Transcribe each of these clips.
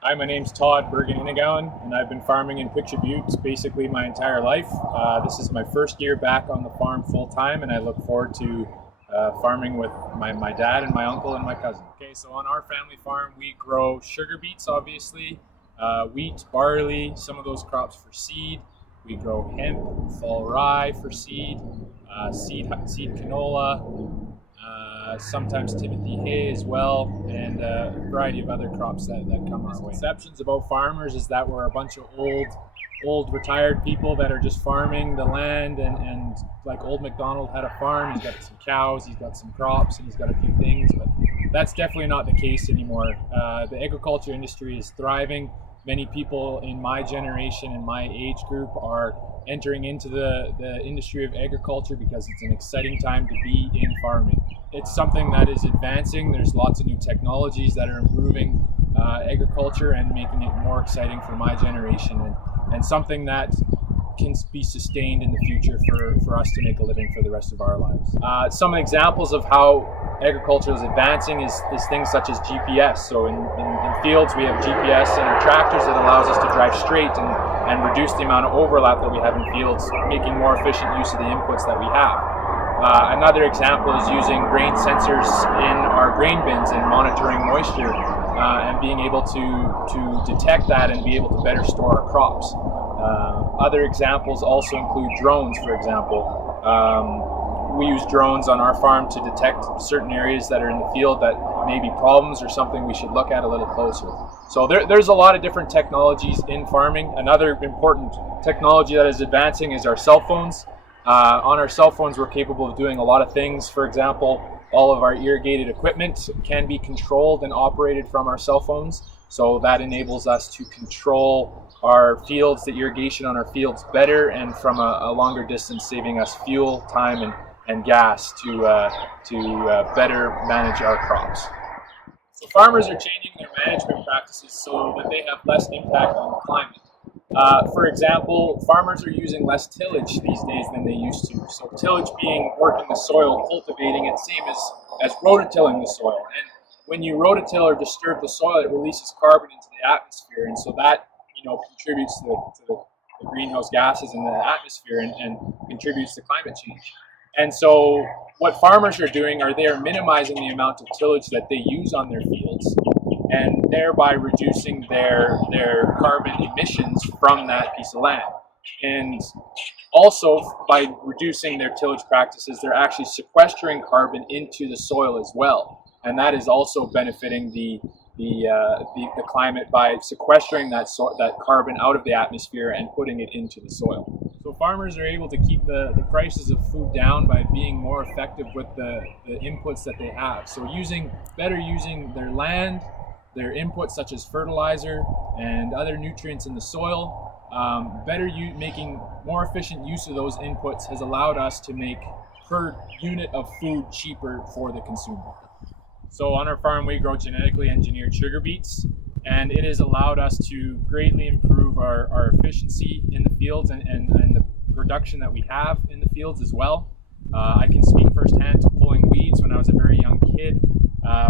Hi, my name's Todd Bergen-Innigowan, and I've been farming in Picture Buttes basically my entire life. This is my first year back on the farm full time, and I look forward to farming with my dad and my uncle and my cousin. Okay, so on our family farm, we grow sugar beets, obviously, wheat, barley, some of those crops for seed. We grow hemp, fall rye for seed, seed canola, sometimes Timothy hay as well, and a variety of other crops that come our way. Misconceptions about farmers is that we're a bunch of old retired people that are just farming the land, and like old MacDonald had a farm, he's got some cows, he's got some crops, and he's got a few things, but that's definitely not the case anymore. The agriculture industry is thriving. Many people in my generation and my age group are entering into the industry of agriculture because it's an exciting time to be in farming. It's something that is advancing. There's lots of new technologies that are improving agriculture and making it more exciting for my generation, and something that can be sustained in the future for us to make a living for the rest of our lives. Some examples of how agriculture is advancing is things such as GPS. So in fields we have GPS in our tractors that allows us to drive straight and reduce the amount of overlap that we have in fields, making more efficient use of the inputs that we have. Another example is using grain sensors in our grain bins and monitoring moisture and being able to detect that and be able to better store our crops. Other examples also include drones, for example. We use drones on our farm to detect certain areas that are in the field that may be problems or something we should look at a little closer. So there's a lot of different technologies in farming. Another important technology that is advancing is our cell phones. On our cell phones, we're capable of doing a lot of things. For example, all of our irrigated equipment can be controlled and operated from our cell phones. So that enables us to control our fields, the irrigation on our fields better and from a longer distance, saving us fuel, time, and gas to better manage our crops. So farmers are changing their management practices so that they have less impact on the climate. For example, farmers are using less tillage these days than they used to. So tillage being working the soil, cultivating it, same as rototilling the soil. And when you rototill or disturb the soil, it releases carbon into the atmosphere, and so that contributes to the greenhouse gases in the atmosphere and contributes to climate change. And so what farmers are doing are they are minimizing the amount of tillage that they use on their fields, and thereby reducing their carbon emissions from that piece of land. And also, by reducing their tillage practices, they're actually sequestering carbon into the soil as well, and that is also benefiting the climate by sequestering that carbon out of the atmosphere and putting it into the soil. So farmers are able to keep the prices of food down by being more effective with the inputs that they have. So using their land, their inputs such as fertilizer and other nutrients in the soil, making more efficient use of those inputs has allowed us to make per unit of food cheaper for the consumer. So on our farm, we grow genetically engineered sugar beets, and it has allowed us to greatly improve our efficiency in the fields and the production that we have in the fields as well. I can speak firsthand to pulling weeds when I was a very young kid.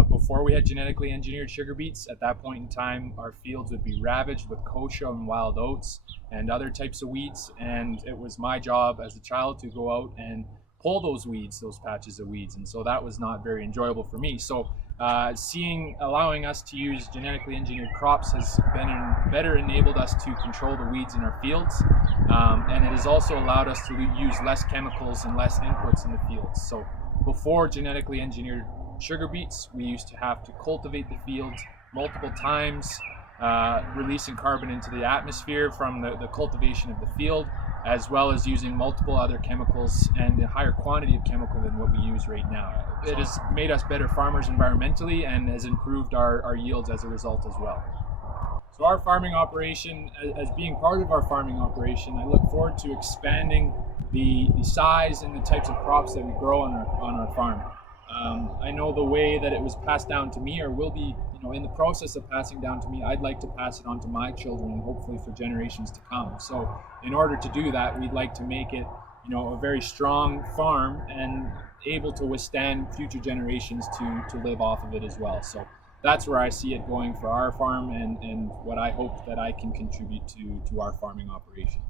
Before we had genetically engineered sugar beets, at that point in time, our fields would be ravaged with kochia and wild oats and other types of weeds, and it was my job as a child to go out and pull those weeds, those patches of weeds, and so that was not very enjoyable for me. So allowing us to use genetically engineered crops has better enabled us to control the weeds in our fields, and it has also allowed us to use less chemicals and less inputs in the fields. So before genetically engineered sugar beets, we used to have to cultivate the fields multiple times, releasing carbon into the atmosphere from the cultivation of the field, as well as using multiple other chemicals and a higher quantity of chemical than what we use right now. It has made us better farmers environmentally and has improved our yields as a result as well. So our farming operation, as being part of our farming operation, I look forward to expanding the size and the types of crops that we grow on our farm. I know the way that it was passed down to me, or will be, in the process of passing down to me, I'd like to pass it on to my children and hopefully for generations to come. So in order to do that, we'd like to make it, a very strong farm and able to withstand future generations to live off of it as well. So that's where I see it going for our farm, and what I hope that I can contribute to our farming operation.